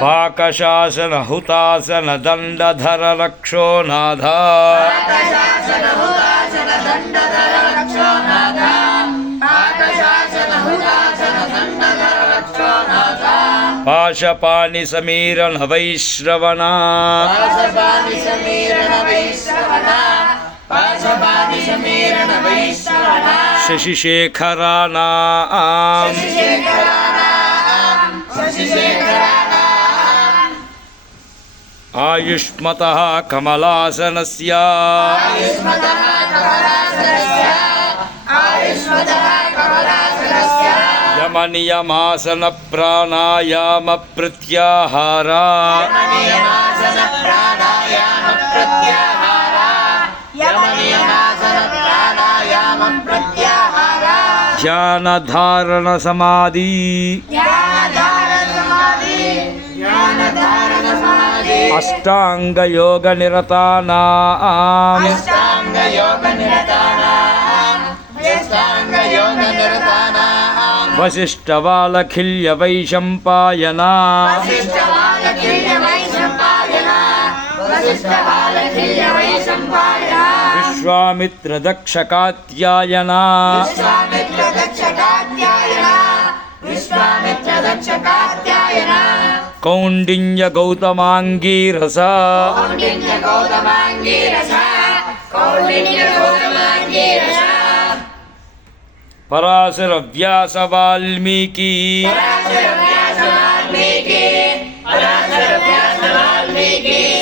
పాకశాసన హుతాసన దండధర రక్షోనాథ పాశపాని సమీరణ వైశ్రవణ శశిశేఖరానా ఆయుష్మతః కమలాసనస్య యమనియమాసన ప్రాణాయామ ప్రత్యాహార ధ్యాన ధారణ సమాధి అష్టాంగ యోగ నిరతానాం వశిష్ఠ వాలఖిల్య వైశంపాయన విశ్వామిత్ర దక్ష కాత్యాయన కౌండిన్య గౌతమాంగీరస పరాశర వ్యాస వాల్మీకి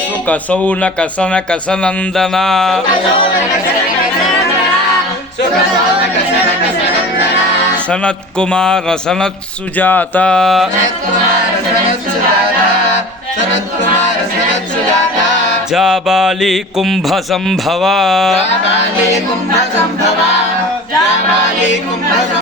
సుఖ సౌనక సనక సనందన సనత్కుమార సనత్సుజాత జాబాలి కుంభ సంభవ